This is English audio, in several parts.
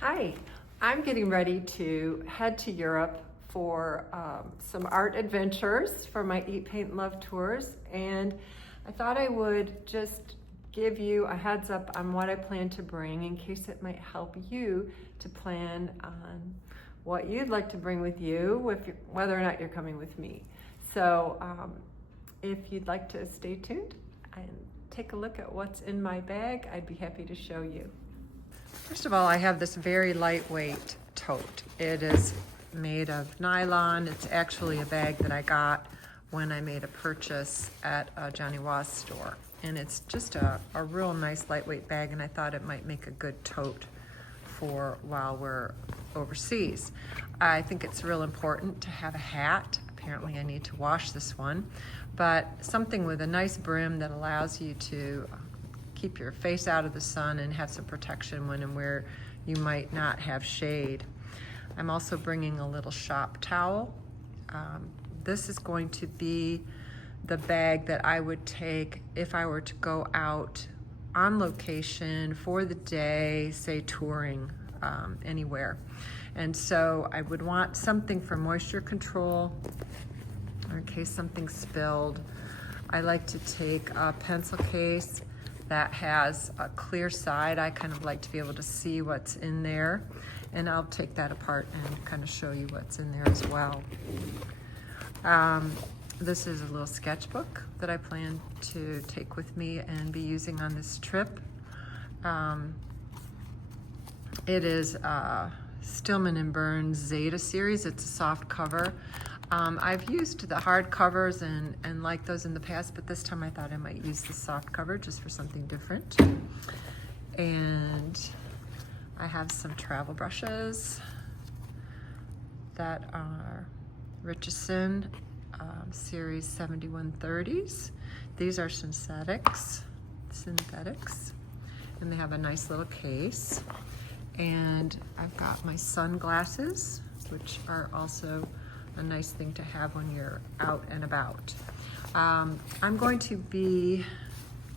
Hi, I'm getting ready to head to Europe for some art adventures for my Eat, Paint, Love tours, and I thought I would just give you a heads up on what I plan to bring in case it might help you to plan on what you'd like to bring with you, whether or not you're coming with me. So if you'd like to stay tuned and take a look at what's in my bag, I'd be happy to show you. First of all, I have this very lightweight tote. It is made of nylon. It's actually a bag that I got when I made a purchase at a Johnny Was store. And it's just a real nice lightweight bag, and I thought it might make a good tote for while we're overseas. I think it's real important to have a hat. Apparently I need to wash this one, but something with a nice brim that allows you to keep your face out of the sun and have some protection when and where you might not have shade. I'm also bringing a little shop towel. This is going to be the bag that I would take if I were to go out on location for the day, say touring anywhere. And so I would want something for moisture control or in case something spilled. I like to take a pencil case that has a clear side. I kind of like to be able to see what's in there, and I'll take that apart and kind of show you what's in there as well. This is a little sketchbook that I plan to take with me and be using on this trip. It is Stillman & Burns Zeta series. It's a soft cover. I've used the hard covers and like those in the past, but this time I thought I might use the soft cover just for something different. And I have some travel brushes that are Richardson series 7130s. These are synthetics, and they have a nice little case. And I've got my sunglasses, which are also a nice thing to have when you're out and about. I'm going to be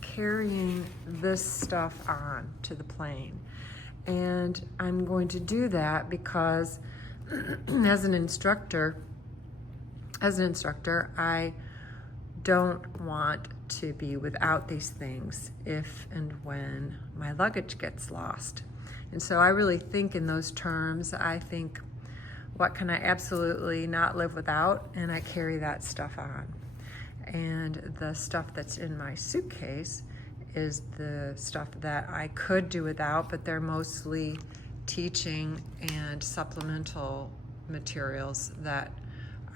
carrying this stuff on to the plane, and I'm going to do that because as an instructor, I don't want to be without these things if and when my luggage gets lost. And so I really think in those terms. I think, what can I absolutely not live without? And I carry that stuff on. And the stuff that's in my suitcase is the stuff that I could do without, but they're mostly teaching and supplemental materials that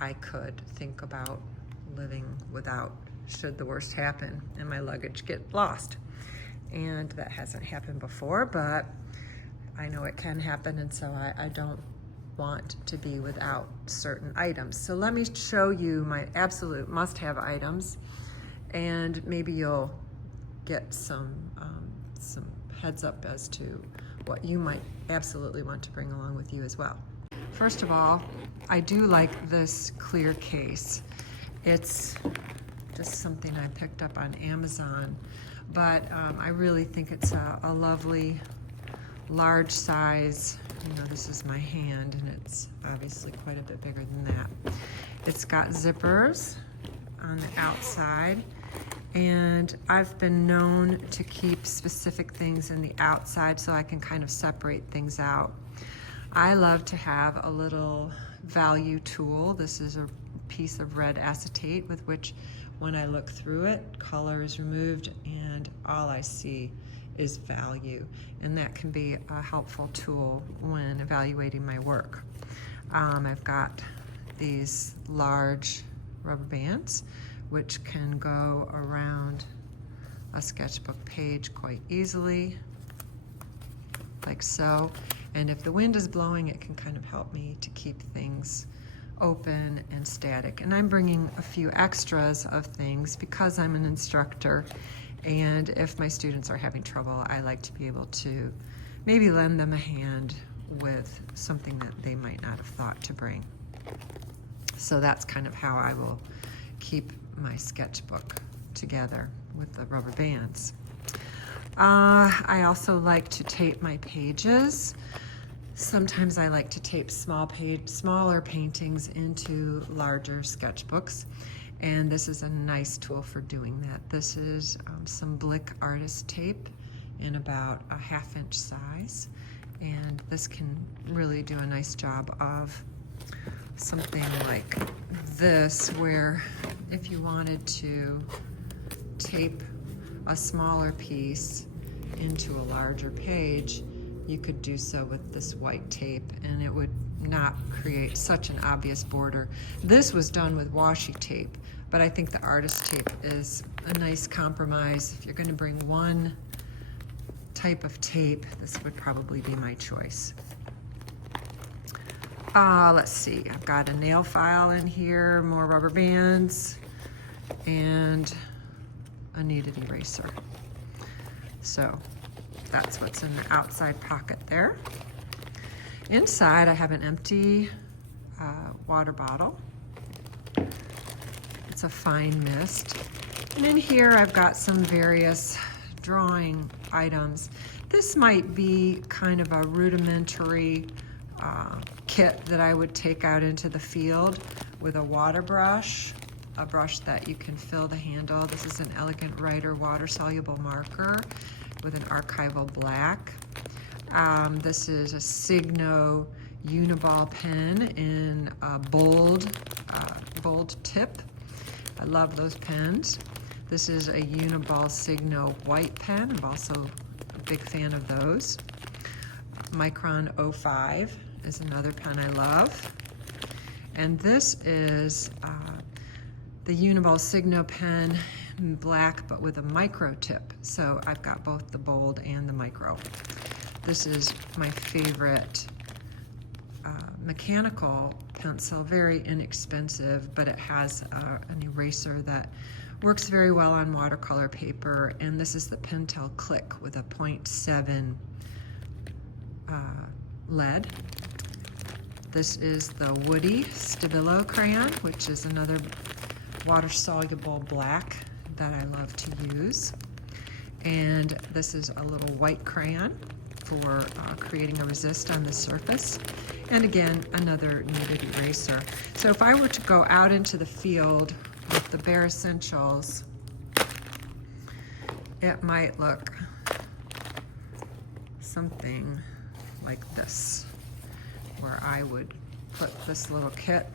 I could think about living without should the worst happen and my luggage get lost. And that hasn't happened before, but I know it can happen, and so I don't want to be without certain items. So let me show you my absolute must-have items, and maybe you'll get some heads up as to what you might absolutely want to bring along with you as well. First of all, I do like this clear case. It's just something I picked up on Amazon, but I really think it's a lovely large size. You know, this is my hand, and it's obviously quite a bit bigger than that. It's got zippers on the outside, and I've been known to keep specific things in the outside so I can kind of separate things out. I love to have a little value tool. This is a piece of red acetate with which, when I look through it, color is removed and all I see is value, and that can be a helpful tool when evaluating my work. I've got these large rubber bands which can go around a sketchbook page quite easily, like so, and if the wind is blowing, it can kind of help me to keep things open and static. And I'm bringing a few extras of things because I'm an instructor, and if my students are having trouble, I like to be able to maybe lend them a hand with something that they might not have thought to bring. So that's kind of how I will keep my sketchbook together with the rubber bands. I also like to tape my pages. Sometimes I like to tape smaller paintings into larger sketchbooks, and this is a nice tool for doing that. This is some Blick artist tape in about a 1/2 inch size, and this can really do a nice job of something like this, where if you wanted to tape a smaller piece into a larger page, you could do so with this white tape, and it would not create such an obvious border. This was done with washi tape, but I think the artist tape is a nice compromise. If you're going to bring one type of tape, this would probably be my choice. Let's see, I've got a nail file in here, more rubber bands, and a kneaded eraser. So that's what's in the outside pocket there. Inside I have an empty water bottle. It's a fine mist. And in here I've got some various drawing items. This might be kind of a rudimentary kit that I would take out into the field with a water brush, a brush that you can fill the handle. This is an Elegant Writer water-soluble marker with an archival black. This is a Signo Uniball pen in a bold tip. I love those pens. This is a Uniball Signo white pen. I'm also a big fan of those. Micron 05 is another pen I love. And this is the Uniball Signo pen in black, but with a micro tip. So I've got both the bold and the micro. This is my favorite mechanical pencil, very inexpensive, but it has an eraser that works very well on watercolor paper. And this is the Pentel Click with a 0.7 lead. This is the Woody Stabilo crayon, which is another water-soluble black that I love to use. And this is a little white crayon for creating a resist on the surface. And again, another kneaded eraser. So if I were to go out into the field with the bare essentials, it might look something like this, where I would put this little kit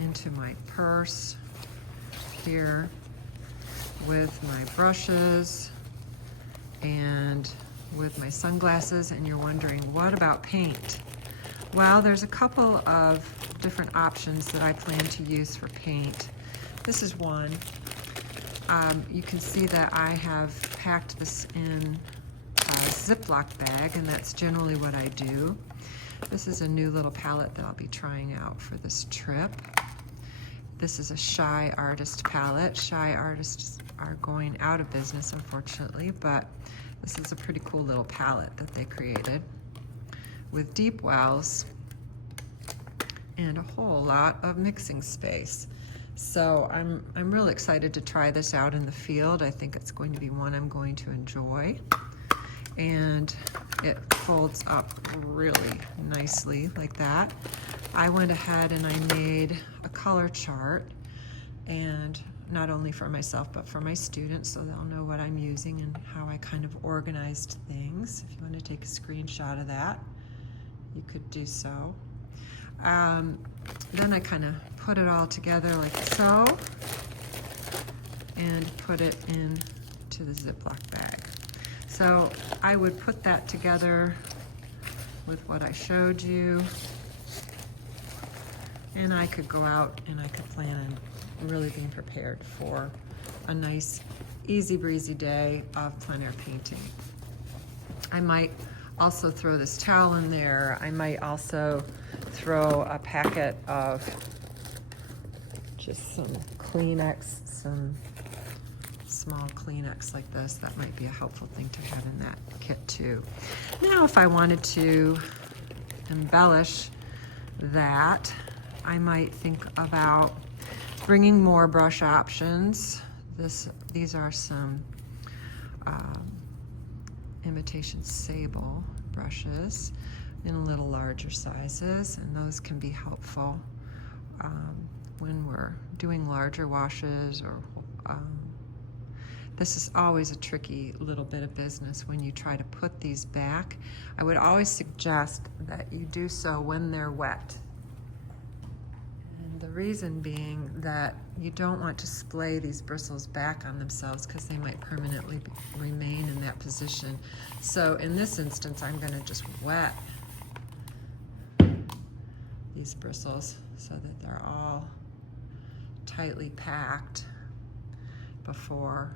into my purse here with my brushes and with my sunglasses. And you're wondering, what about paint? Well, there's a couple of different options that I plan to use for paint. This is one. You can see that I have packed this in a Ziploc bag, and that's generally what I do. This is a new little palette that I'll be trying out for this trip. This is a Shy Artist palette. Shy Artists are going out of business, unfortunately, but this is a pretty cool little palette that they created with deep wells and a whole lot of mixing space. So I'm really excited to try this out in the field. I think it's going to be one I'm going to enjoy. And it folds up really nicely like that. I went ahead and I made a color chart, and not only for myself but for my students, so they'll know what I'm using and how I kind of organized things. If you want to take a screenshot of that, you could do so. Then I kind of put it all together like so and put it into the Ziploc bag. So I would put that together with what I showed you, and I could go out and I could plan on really being prepared for a nice, easy breezy day of plein air painting. I might also throw this towel in there. I might also throw a packet of just some Kleenex, some small Kleenex like this. That might be a helpful thing to have in that kit too. Now, if I wanted to embellish that, I might think about bringing more brush options. These are some imitation sable brushes. in a little larger sizes, and those can be helpful when we're doing larger washes, or this is always a tricky little bit of business when you try to put these back. I would always suggest that you do so when they're wet. And the reason being that you don't want to splay these bristles back on themselves because they might permanently remain in that position. So in this instance, I'm going to just wet these bristles so that they're all tightly packed before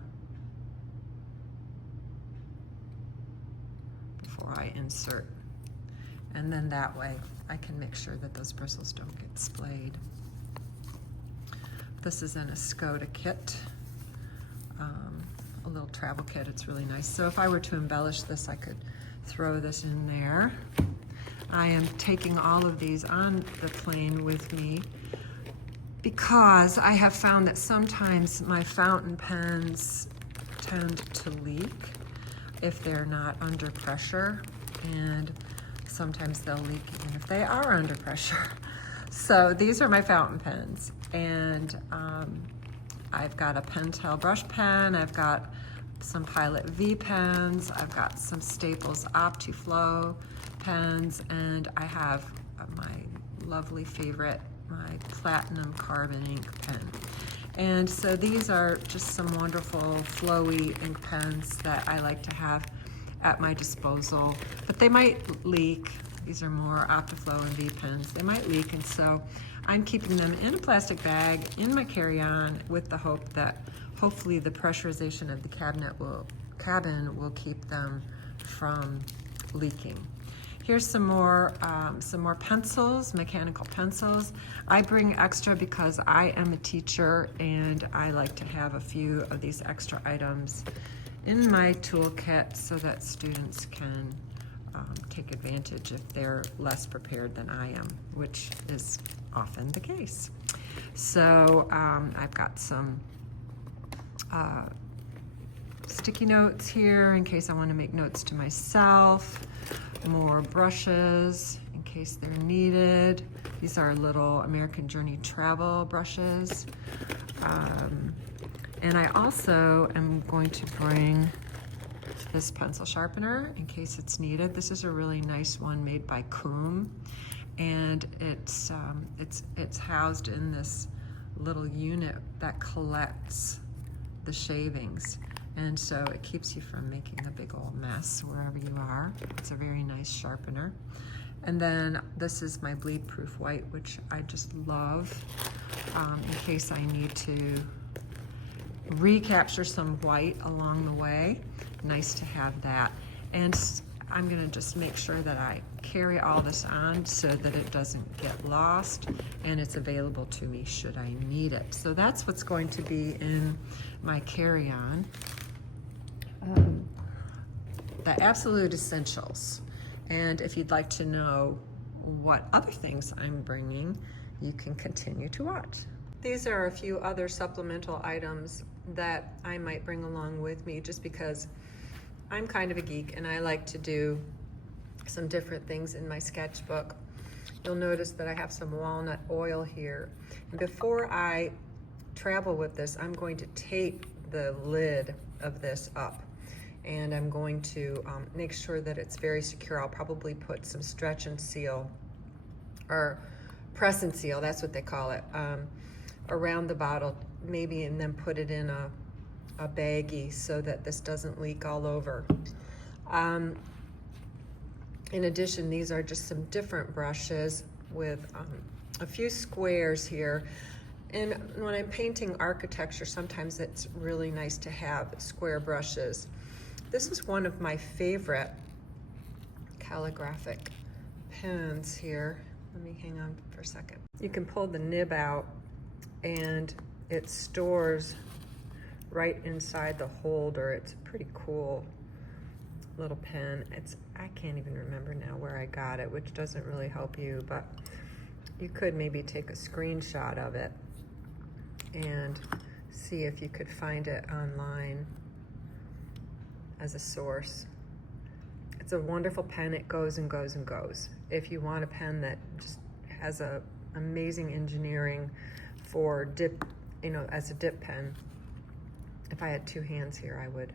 I insert. And then that way I can make sure that those bristles don't get splayed. This is in a Skoda kit, a little travel kit. It's really nice. So if I were to embellish this, I could throw this in there. I am taking all of these on the plane with me because I have found that sometimes my fountain pens tend to leak if they're not under pressure, and sometimes they'll leak even if they are under pressure. So these are my fountain pens, and I've got a Pentel brush pen, I've got some Pilot V pens, I've got some Staples OptiFlow pens, and I have my lovely favorite, my Platinum Carbon ink pen. And so these are just some wonderful flowy ink pens that I like to have at my disposal, but they might leak. These are more OptiFlow and V pens. They might leak, and so I'm keeping them in a plastic bag in my carry-on with the hope that hopefully the pressurization of the cabin will keep them from leaking. Here's some more pencils, mechanical pencils. I bring extra because I am a teacher and I like to have a few of these extra items in my toolkit so that students can take advantage if they're less prepared than I am, which is often the case. So I've got some sticky notes here in case I want to make notes to myself. More brushes in case they're needed. These are little American Journey travel brushes. And I also am going to bring this pencil sharpener in case it's needed. This is a really nice one made by Coom, and it's housed in this little unit that collects the shavings. And so it keeps you from making a big old mess wherever you are. It's a very nice sharpener. And then this is my bleed proof white, which I just love in case I need to recapture some white along the way. Nice to have that. And I'm gonna just make sure that I carry all this on so that it doesn't get lost and it's available to me should I need it. So that's what's going to be in my carry-on. The absolute essentials. And if you'd like to know what other things I'm bringing, you can continue to watch. These are a few other supplemental items that I might bring along with me just because I'm kind of a geek and I like to do some different things in my sketchbook. You'll notice that I have some walnut oil here. And before I travel with this, I'm going to tape the lid of this up. And I'm going to make sure that it's very secure. I'll probably put some stretch and seal, or press and seal, that's what they call it, around the bottle, maybe, and then put it in a baggie so that this doesn't leak all over. In addition, these are just some different brushes with a few squares here. And when I'm painting architecture, sometimes it's really nice to have square brushes. This is one of my favorite calligraphic pens here. Let me hang on for a second. You can pull the nib out and it stores right inside the holder. It's a pretty cool little pen. I can't even remember now where I got it, which doesn't really help you, but you could maybe take a screenshot of it and see if you could find it online as a source. It's a wonderful pen. It goes and goes and goes. If you want a pen that just has a amazing engineering for dip, as a dip pen, if I had two hands here, I would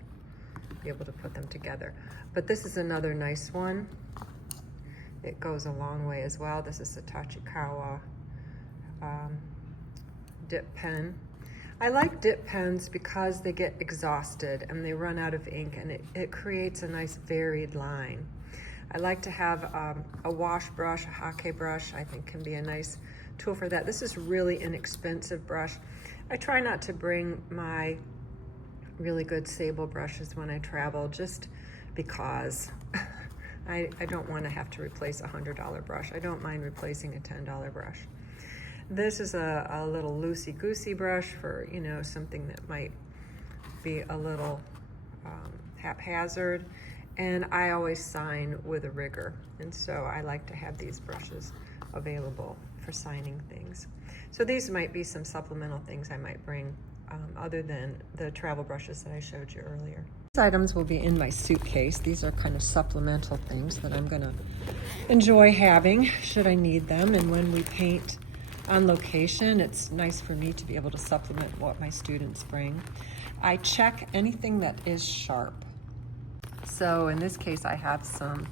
be able to put them together. But this is another nice one. It goes a long way as well. This is the Tachikawa dip pen. I like dip pens because they get exhausted and they run out of ink, and it creates a nice varied line. I like to have a wash brush, a hake brush, I think can be a nice tool for that. This is really inexpensive brush. I try not to bring my really good sable brushes when I travel, just because I don't want to have to replace a $100 brush. I don't mind replacing a $10 brush. This is a little loosey-goosey brush for, something that might be a little haphazard. And I always sign with a rigger. And so I like to have these brushes available for signing things. So these might be some supplemental things I might bring other than the travel brushes that I showed you earlier. These items will be in my suitcase. These are kind of supplemental things that I'm gonna enjoy having should I need them. And when we paint on location, it's nice for me to be able to supplement what my students bring. I check anything that is sharp. So in this case, I have some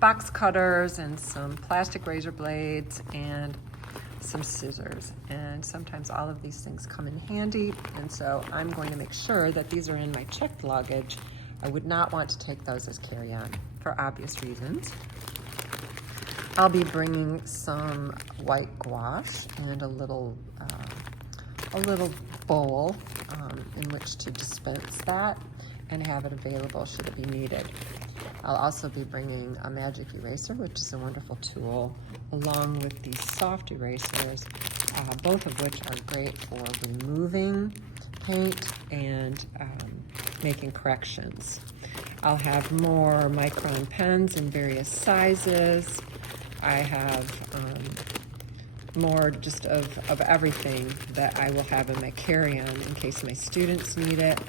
box cutters and some plastic razor blades and some scissors. And sometimes all of these things come in handy. And so I'm going to make sure that these are in my checked luggage. I would not want to take those as carry-on for obvious reasons. I'll be bringing some white gouache and a little bowl in which to dispense that and have it available should it be needed. I'll also be bringing a magic eraser, which is a wonderful tool, along with these soft erasers, both of which are great for removing paint and making corrections. I'll have more micron pens in various sizes. I have more just of everything that I will have in my carry-on in case my students need it.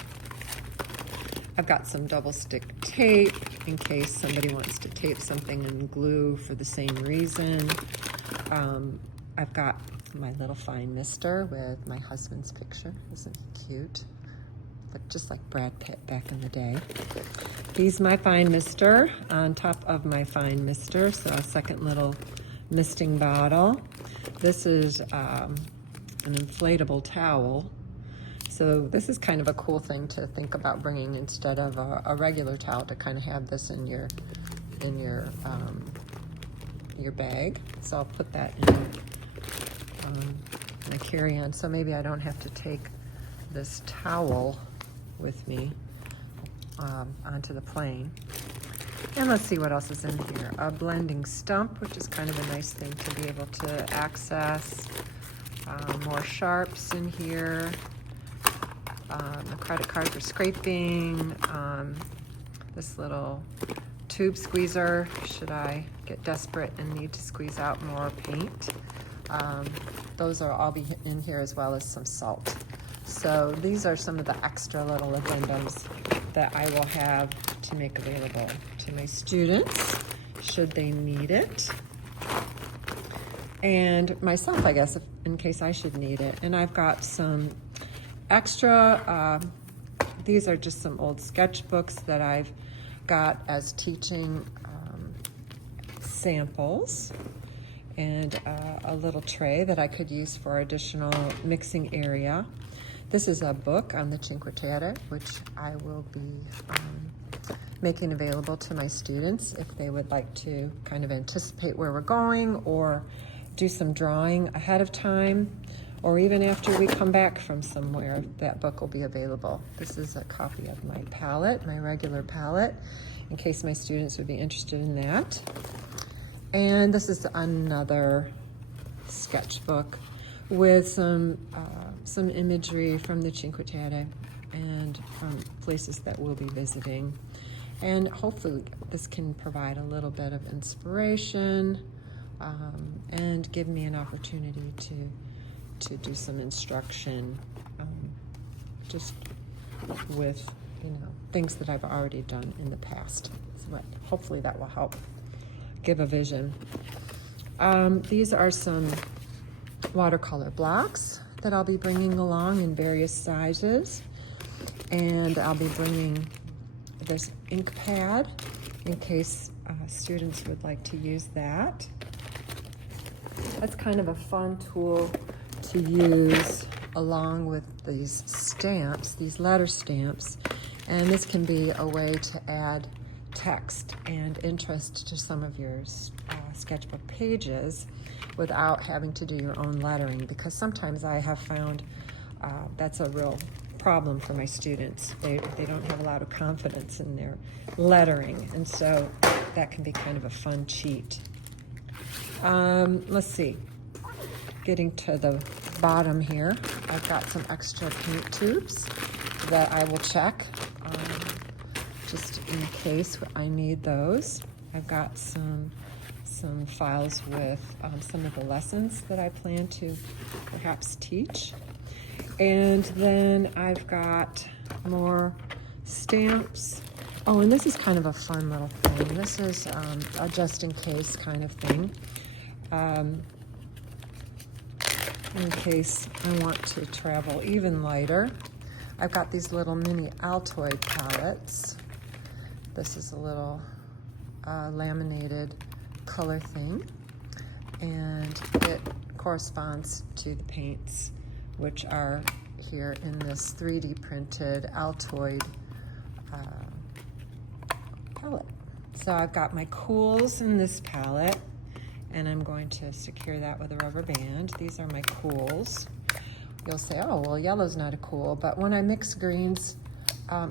I've got some double stick tape in case somebody wants to tape something and glue for the same reason. I've got my little fine mister with my husband's picture. Isn't he cute? But just like Brad Pitt back in the day. He's my fine mister on top of my fine mister, so a second little misting bottle. This is an inflatable towel. So this is kind of a cool thing to think about bringing instead of a regular towel, to kind of have this in your bag. So I'll put that in my carry-on. So maybe I don't have to take this towel with me onto the plane. And let's see what else is in here. A blending stump, which is kind of a nice thing to be able to access. More sharps in here. A credit card for scraping. This little tube squeezer, should I get desperate and need to squeeze out more paint. Those are all be in here, as well as some salt. So these are some of the extra little addendums that I will have to make available to my students should they need it. And myself, I guess, in case I should need it. And I've got some extra, these are just some old sketchbooks that I've got as teaching samples, and a little tray that I could use for additional mixing area. This is a book on the Cinque Terre, which I will be making available to my students if they would like to kind of anticipate where we're going, or do some drawing ahead of time, or even after we come back from somewhere, that book will be available. This is a copy of my palette, my regular palette, in case my students would be interested in that. And this is another sketchbook with some imagery from the Cinque Terre and from places that we'll be visiting. And hopefully this can provide a little bit of inspiration and give me an opportunity to do some instruction just with things that I've already done in the past. So hopefully that will help give a vision. These are some watercolor blocks that I'll be bringing along in various sizes. And I'll be bringing this ink pad in case students would like to use that. That's kind of a fun tool to use along with these stamps, these letter stamps. And this can be a way to add text and interest to some of your sketchbook pages without having to do your own lettering, because sometimes I have found that's a real problem for my students. They don't have a lot of confidence in their lettering, and so that can be kind of a fun cheat. Let's see, getting to the bottom here, I've got some extra paint tubes that I will check just in case I need those. I've got some files with some of the lessons that I plan to perhaps teach. And then I've got more stamps. Oh, and this is kind of a fun little thing. This is a just in case kind of thing. In case I want to travel even lighter. I've got these little mini Altoid palettes. This is a little laminated color thing, and it corresponds to the paints, which are here in this 3D printed Altoid palette. So I've got my cools in this palette, and I'm going to secure that with a rubber band. These are my cools. You'll say, oh, well, yellow's not a cool, but when I mix greens,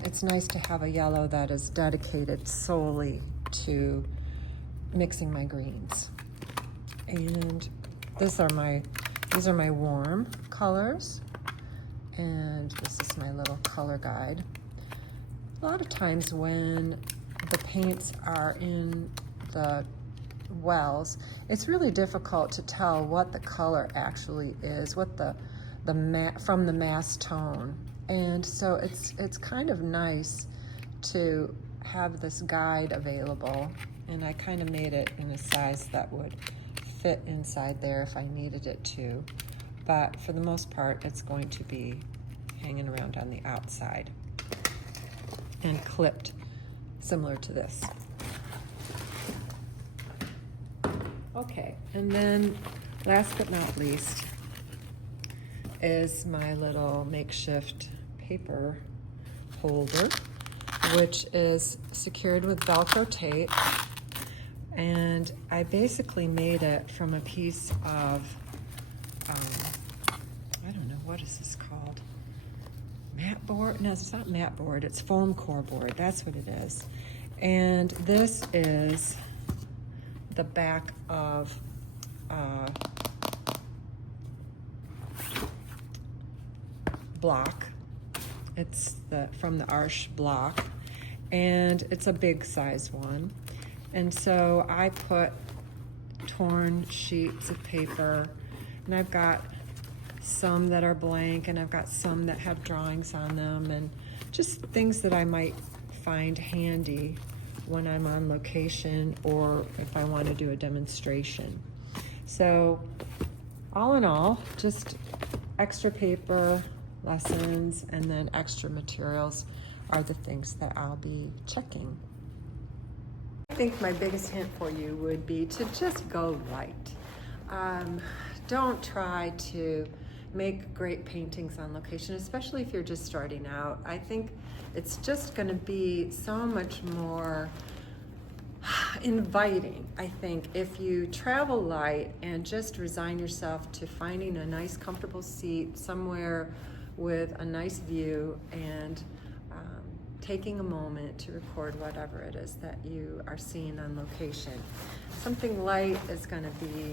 it's nice to have a yellow that is dedicated solely to mixing my greens. And these are my warm colors, and this is my little color guide. A lot of times when the paints are in the wells, it's really difficult to tell what the color actually is, what from the mass tone. And so it's kind of nice to have this guide available, and I kind of made it in a size that would fit inside there if I needed it to. But for the most part, it's going to be hanging around on the outside and clipped similar to this. Okay, and then last but not least is my little makeshift paper holder, which is secured with Velcro tape. And I basically made it from a piece of, I don't know, what is this called? Mat board? No, it's not mat board, it's foam core board, that's what it is. And this is the back of block. It's from the Arch block, and it's a big size one. And so I put torn sheets of paper, and I've got some that are blank, and I've got some that have drawings on them, and just things that I might find handy when I'm on location or if I want to do a demonstration. So all in all, just extra paper, lessons, and then extra materials are the things that I'll be checking. I think my biggest hint for you would be to just go light. Don't try to make great paintings on location, especially if you're just starting out. I think it's just going to be so much more inviting, I think, if you travel light and just resign yourself to finding a nice comfortable seat somewhere with a nice view and taking a moment to record whatever it is that you are seeing on location. Something light is going to be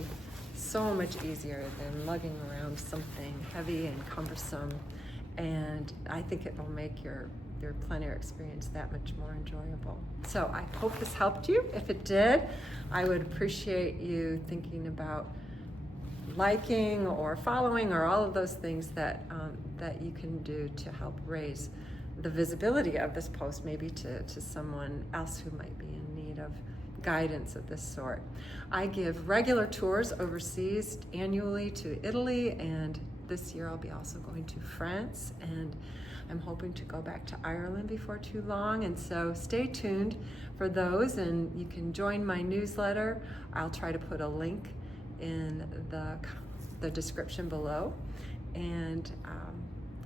so much easier than lugging around something heavy and cumbersome, and I think it will make your plein air experience that much more enjoyable. So I hope this helped you. If it did, I would appreciate you thinking about liking or following or all of those things that that you can do to help raise the visibility of this post maybe to someone else who might be in need of guidance of this sort. I give regular tours overseas annually to Italy, and this year I'll be also going to France, and I'm hoping to go back to Ireland before too long. And so stay tuned for those, and you can join my newsletter. I'll try to put a link in the description below, and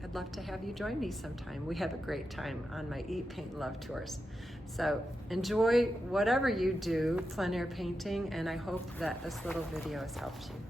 I'd love to have you join me sometime. We have a great time on my Eat, Paint, Love tours. So enjoy whatever you do, plein air painting, and I hope that this little video has helped you.